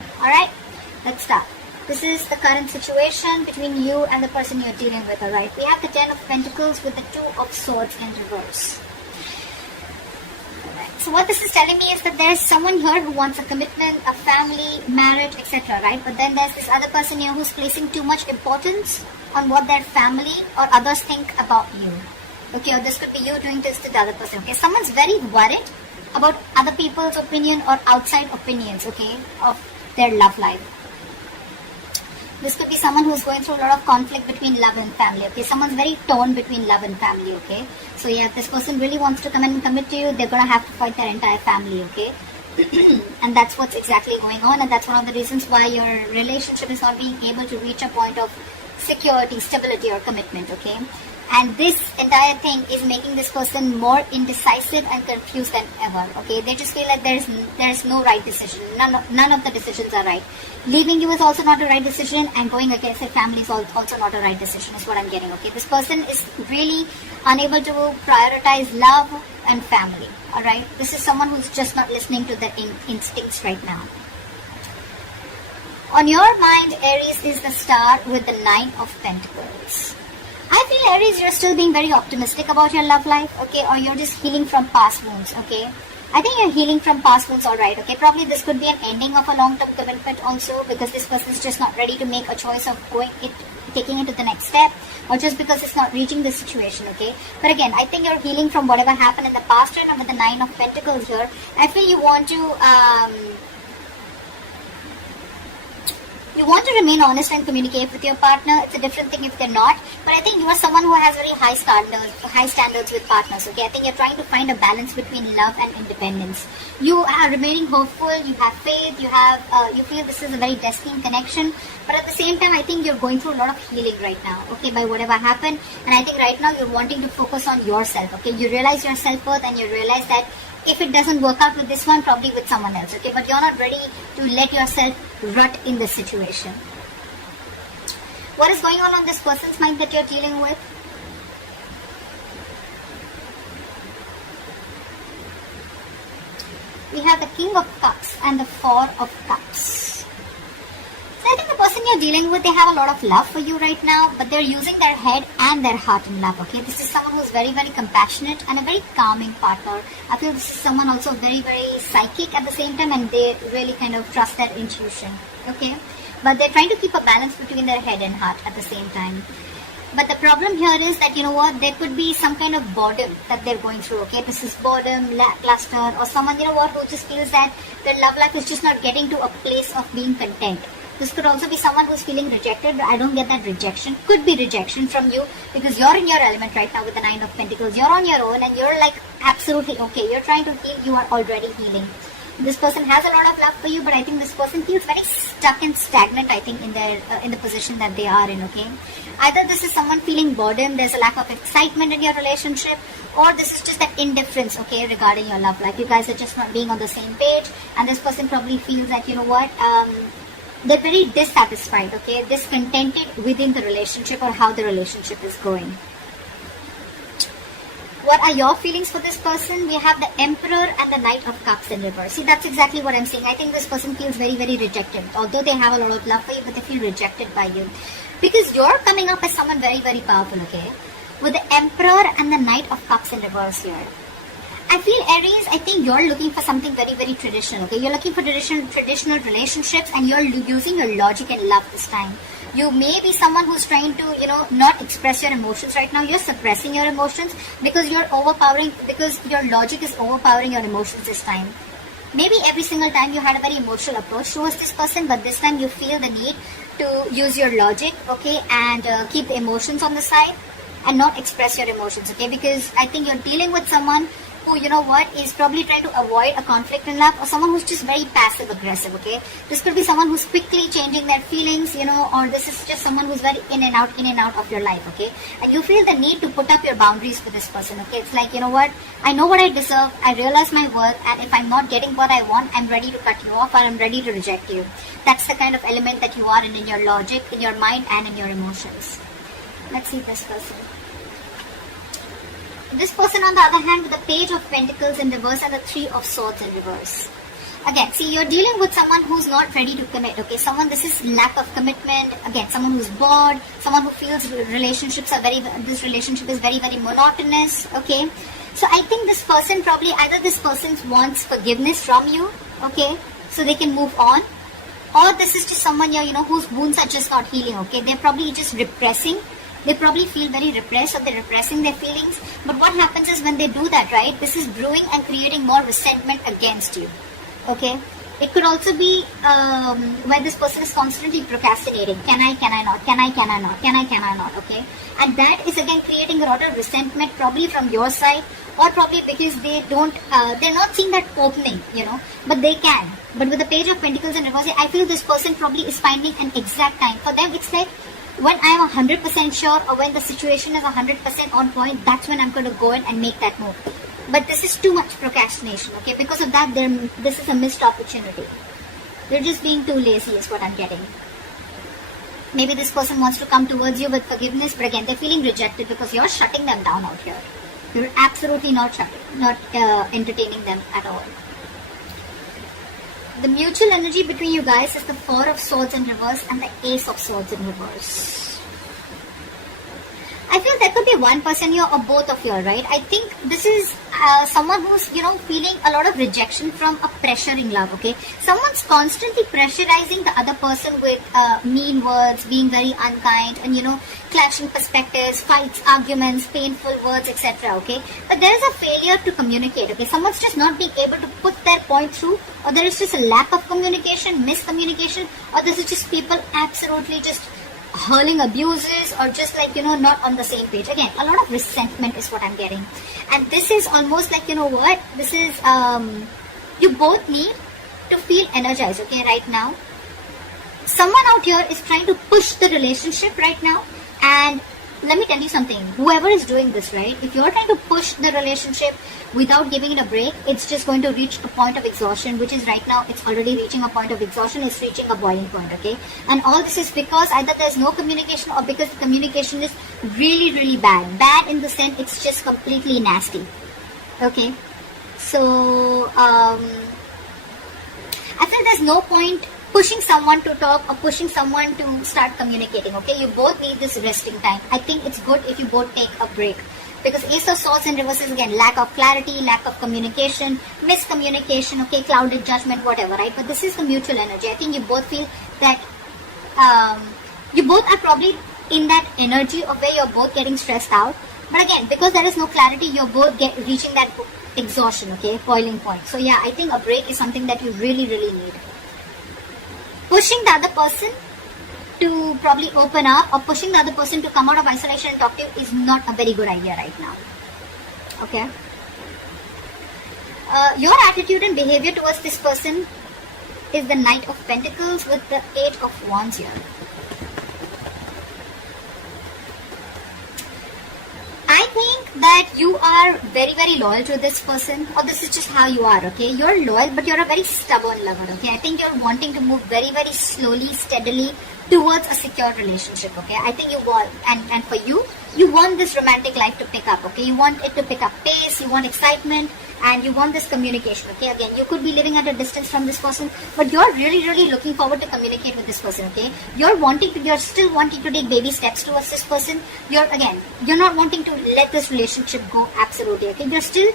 Alright, let's start. This is the current situation between you and the person you're dealing with, alright? We have the 10 of Pentacles with the 2 of Swords in reverse. Alright, so what this is telling me is that there's someone here who wants a commitment, a family, marriage, etc., right? But then there's this other person here who's placing too much importance on what their family or others think about you. Okay, or this could be you doing this to the other person, okay? Someone's very worried about other people's opinion or outside opinions, okay, of their love life. This could be someone who's going through a lot of conflict between love and family, okay? Someone's very torn between love and family, okay? So yeah, if this person really wants to come and commit to you, they're going to have to fight their entire family, okay? And that's what's exactly going on, and that's one of the reasons why your relationship is not being able to reach a point of security, stability, or commitment, okay? And this entire thing is making this person more indecisive and confused than ever, okay? They just feel like there's no right decision. None of the decisions are right. Leaving you is also not a right decision, and going against their family is also not a right decision, is what I'm getting, okay? This person is really unable to prioritize love and family, alright? This is someone who's just not listening to their instincts right now. On your mind, Aries is the star with the 9 of Pentacles. I feel, Aries, you're still being very optimistic about your love life, okay? Or you're just healing from past wounds, okay? I think you're healing from past wounds, alright, okay? Probably this could be an ending of a long-term commitment also, because this person is just not ready to make a choice of taking it to the next step, or just because it's not reaching the situation, okay? But again, I think you're healing from whatever happened in the past, and with the 9 of Pentacles here, I feel you want to remain honest and communicate with your partner. It's a different thing if they're not. But I think you are someone who has very high standards with partners, okay? I think you're trying to find a balance between love and independence. You are remaining hopeful, you have faith, you feel this is a very destined connection. But at the same time, I think you're going through a lot of healing right now, okay, by whatever happened. And I think right now you're wanting to focus on yourself, okay? You realize your self-worth, and you realize that if it doesn't work out with this one, probably with someone else, okay? But you're not ready to let yourself rut in this situation. What is going on this person's mind that you're dealing with? We have the King of Cups and the Four of Cups. So I think the person you're dealing with, they have a lot of love for you right now, but they're using their head and their heart in love, okay? This is someone who's very, very compassionate and a very calming partner. I feel this is someone also very, very psychic at the same time, and they really kind of trust their intuition, okay? But they're trying to keep a balance between their head and heart at the same time. But the problem here is that, you know what, there could be some kind of boredom that they're going through, okay? This is boredom, lackluster, or someone, you know what, who just feels that their love life is just not getting to a place of being content. This could also be someone who's feeling rejected, but I don't get that rejection. Could be rejection from you, because you're in your element right now with the 9 of Pentacles. You're on your own, and you're like absolutely okay. You're trying to heal, you are already healing. This person has a lot of love for you, but I think this person feels very stuck and stagnant, I think, in the position that they are in, okay? Either this is someone feeling boredom, there's a lack of excitement in your relationship, or this is just that indifference, okay, regarding your love life. You guys are just not being on the same page, and this person probably feels that, you know what, they're very dissatisfied, okay, discontented within the relationship or how the relationship is going. What are your feelings for this person? We have the Emperor and the Knight of Cups in reverse. See, that's exactly what I'm saying. I think this person feels very, very rejected. Although they have a lot of love for you, but they feel rejected by you. Because you're coming up as someone very, very powerful, okay? With the Emperor and the Knight of Cups in reverse here. I feel, Aries, I think you're looking for something very, very traditional, okay? You're looking for traditional relationships, and you're using your logic and love this time. You may be someone who's trying to, you know, not express your emotions right now. You're suppressing your emotions because your logic is overpowering your emotions this time. Maybe every single time you had a very emotional approach towards this person, but this time you feel the need to use your logic, okay, and keep the emotions on the side and not express your emotions, okay? Because I think you're dealing with someone who, you know what, is probably trying to avoid a conflict in love, or someone who's just very passive aggressive, okay? This could be someone who's quickly changing their feelings, you know, or this is just someone who's very in and out of your life, okay? And you feel the need to put up your boundaries for this person, okay? It's like, you know what, I know what I deserve, I realize my worth, and if I'm not getting what I want, I'm ready to cut you off, or I'm ready to reject you. That's the kind of element that you are in your logic, in your mind, and in your emotions. Let's see this person. This person, on the other hand, with the Page of Pentacles in reverse and the 3 of Swords in reverse. Again, see, you're dealing with someone who's not ready to commit, okay? This is lack of commitment. Again, someone who's bored, someone who feels this relationship is very, very monotonous, okay? So I think this person probably, either this person wants forgiveness from you, okay? So they can move on. Or this is just someone here, whose wounds are just not healing, okay? They're probably just repressing. They probably feel very repressed, or they're repressing their feelings. But what happens is when they do that, right, this is brewing and creating more resentment against you. Okay, it could also be where this person is constantly procrastinating. Can I not? Can I not? Okay, and that is again creating a lot of resentment, probably from your side, or probably because they're not seeing that opening, but they can. But with the Page of Pentacles and reverse, I feel this person probably is finding an exact time. For them, it's like when I am 100% sure, or when the situation is 100% on point, that's when I'm going to go in and make that move. But this is too much procrastination, okay? Because of that, this is a missed opportunity. They're just being too lazy is what I'm getting. Maybe this person wants to come towards you with forgiveness, but again, they're feeling rejected because you're shutting them down out here. You're absolutely not entertaining them at all. The mutual energy between you guys is the Four of Swords in reverse and the Ace of Swords in reverse. I feel there could be one person here or both of you, right? I think this is someone who's, feeling a lot of rejection from a pressure in love, okay? Someone's constantly pressurizing the other person with mean words, being very unkind, and, clashing perspectives, fights, arguments, painful words, etc., okay? But there is a failure to communicate, okay? Someone's just not being able to put their point through, or there is just a lack of communication, miscommunication, or this is just people absolutely just hurling abuses, or just like, not on the same page. Again, a lot of resentment is what I'm getting. And this is almost like, this is, you both need to feel energized, okay, right now. Someone out here is trying to push the relationship right now. And let me tell you something, whoever is doing this, right, if you're trying to push the relationship without giving it a break, it's just going to reach a point of exhaustion, which is right now, it's already reaching a point of exhaustion, it's reaching a boiling point, okay? And all this is because either there's no communication, or because the communication is really, really bad. Bad in the sense it's just completely nasty, okay? So, I feel there's no point pushing someone to talk or pushing someone to start communicating, okay? You both need this resting time. I think it's good if you both take a break. Because Ace of Swords in reverse is again lack of clarity, lack of communication, miscommunication, okay, clouded judgment, whatever, right? But this is the mutual energy. I think you both feel that you both are probably in that energy of where you're both getting stressed out. But again, because there is no clarity, you're both reaching that exhaustion, okay, boiling point. So yeah, I think a break is something that you really, really need. Pushing the other person to probably open up, or pushing the other person to come out of isolation and talk to you is not a very good idea right now. Okay? Your attitude and behavior towards this person is the Knight of Pentacles with the Eight of Wands here. I think that you are very, very loyal to this person, or this is just how you are, okay? You're loyal, but you're a very stubborn lover, okay? I think you're wanting to move very, very slowly, steadily towards a secure relationship, okay? I think you want, and for you, you want this romantic life to pick up, okay? You want it to pick up pace, you want excitement, and you want this communication, okay? Again, you could be living at a distance from this person, but you're really, really looking forward to communicate with this person, okay? You're still wanting to take baby steps towards this person. You're not wanting to let this relationship go absolutely, okay? You're still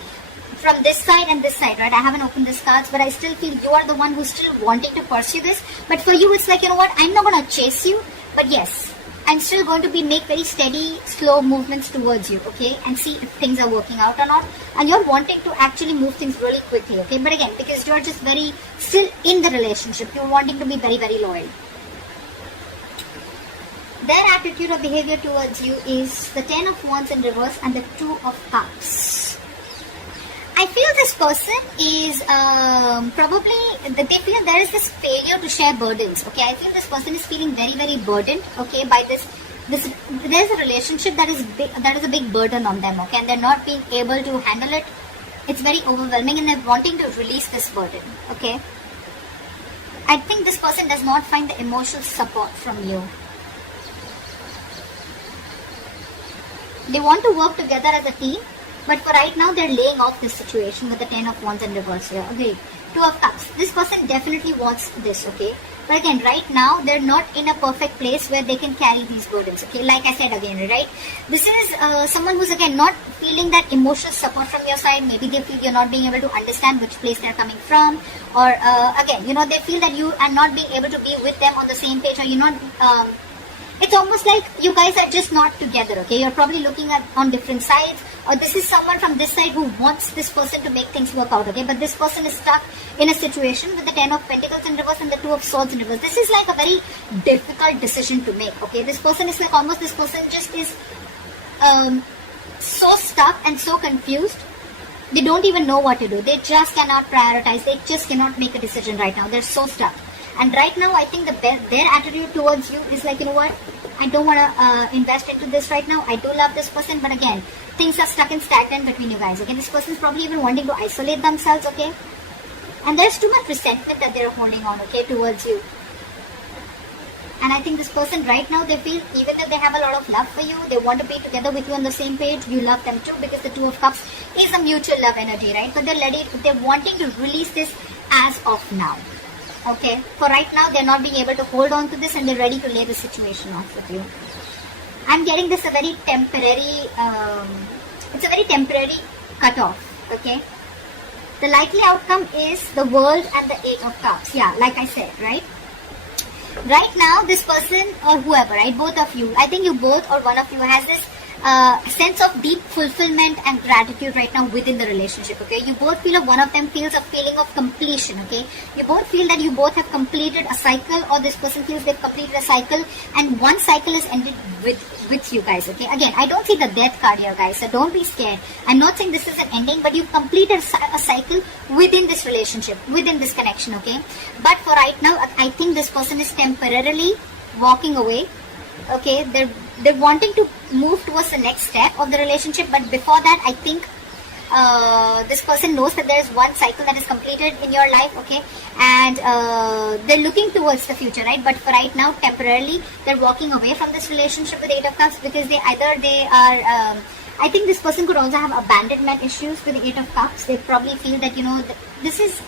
from this side and this side, right? I haven't opened these cards, but I still feel you are the one who's still wanting to pursue this. But for you, it's like, you know what? I'm not going to chase you, but yes, I'm still going to make very steady, slow movements towards you, okay? And see if things are working out or not. And you're wanting to actually move things really quickly, okay? But again, because you're just very still in the relationship, you're wanting to be very, very loyal. Their attitude or behavior towards you is the Ten of Wands in reverse and the Two of Cups. I feel this person is probably, they feel there is this failure to share burdens, okay? I feel this person is feeling very, very burdened, okay, by this there's a relationship that is a big burden on them, okay, and they're not being able to handle it. It's very overwhelming and they're wanting to release this burden, okay? I think this person does not find the emotional support from you. They want to work together as a team, but for right now, they're laying off this situation with the Ten of Wands in reverse here. Agreed. Two of Cups. This person definitely wants this, okay? But again, right now, they're not in a perfect place where they can carry these burdens, okay? Like I said again, right? This is someone who's, again, not feeling that emotional support from your side. Maybe they feel you're not being able to understand which place they're coming from. Or, again, they feel that you are not being able to be with them on the same page, or you're not... it's almost like you guys are just not together, okay? You're probably looking at on different sides, or this is someone from this side who wants this person to make things work out, okay? But this person is stuck in a situation with the 10 of Pentacles in reverse and the 2 of Swords in reverse. This is like a very difficult decision to make, okay? This person is like almost, this person just is so stuck and so confused. They don't even know what to do. They just cannot prioritize. They just cannot make a decision right now. They're so stuck. And right now, I think their attitude towards you is like, you know what, I don't want to invest into this right now. I do love this person, but again, things are stuck and stagnant between you guys. Okay, this person is probably even wanting to isolate themselves, okay? And there's too much resentment that they're holding on, okay, towards you. And I think this person right now, they feel even though they have a lot of love for you, they want to be together with you on the same page, you love them too, because the 2 of Cups is a mutual love energy, right? But they're wanting to release this as of now. Okay, for right now, they're not being able to hold on to this and they're ready to lay the situation off with you. I'm getting this a very temporary, it's a very temporary cutoff, okay? The likely outcome is the World and the 8 of Cups. Yeah, like I said, right? Right now, this person or whoever, right, both of you, I think you both or one of you has this sense of deep fulfillment and gratitude right now within the relationship, okay? You both feel, or one of them feels a feeling of completion, okay? You both feel that you both have completed a cycle, or this person feels they've completed a cycle and one cycle is ended with you guys, okay? Again, I don't see the death card here, guys, so don't be scared. I'm not saying this is an ending, but you've completed a cycle within this relationship, within this connection, okay? But for right now, I think this person is temporarily walking away, okay? They're wanting to move towards the next step of the relationship, but before that, I think this person knows that there is one cycle that is completed in your life, okay? And they're looking towards the future, right? But for right now, temporarily, they're walking away from this relationship with 8 of Cups because they are, I think this person could also have abandonment issues with the 8 of Cups. They probably feel that, this is...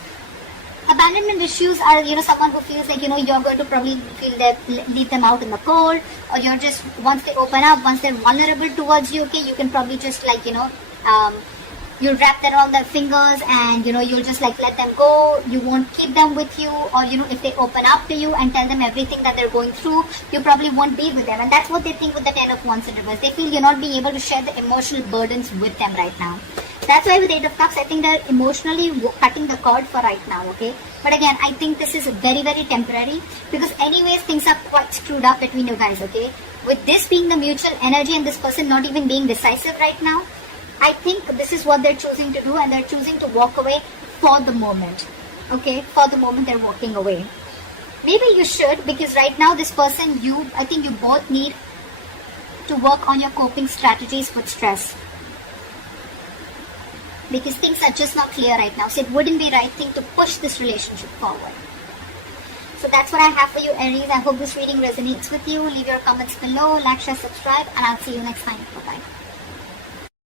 Abandonment issues are, someone who feels like, you're going to probably feel that leave them out in the cold, or you're just, once they open up, once they're vulnerable towards you, okay, you can probably just like, you'll wrap around their fingers and, you'll just like let them go. You won't keep them with you, or, if they open up to you and tell them everything that they're going through, you probably won't be with them. And that's what they think with the 10 of Wands in reverse. They feel you're not being able to share the emotional burdens with them right now. That's why with 8 of Cups, I think they're emotionally cutting the cord for right now, okay? But again, I think this is very, very temporary because anyways, things are quite screwed up between you guys, okay? With this being the mutual energy and this person not even being decisive right now, I think this is what they're choosing to do, and they're choosing to walk away for the moment, okay? For the moment, they're walking away. Maybe you should, because right now this person, I think you both need to work on your coping strategies with stress. Because things are just not clear right now. So it wouldn't be right thing to push this relationship forward. So that's what I have for you, Aries. I hope this reading resonates with you. Leave your comments below, like, share, subscribe, and I'll see you next time. Bye-bye.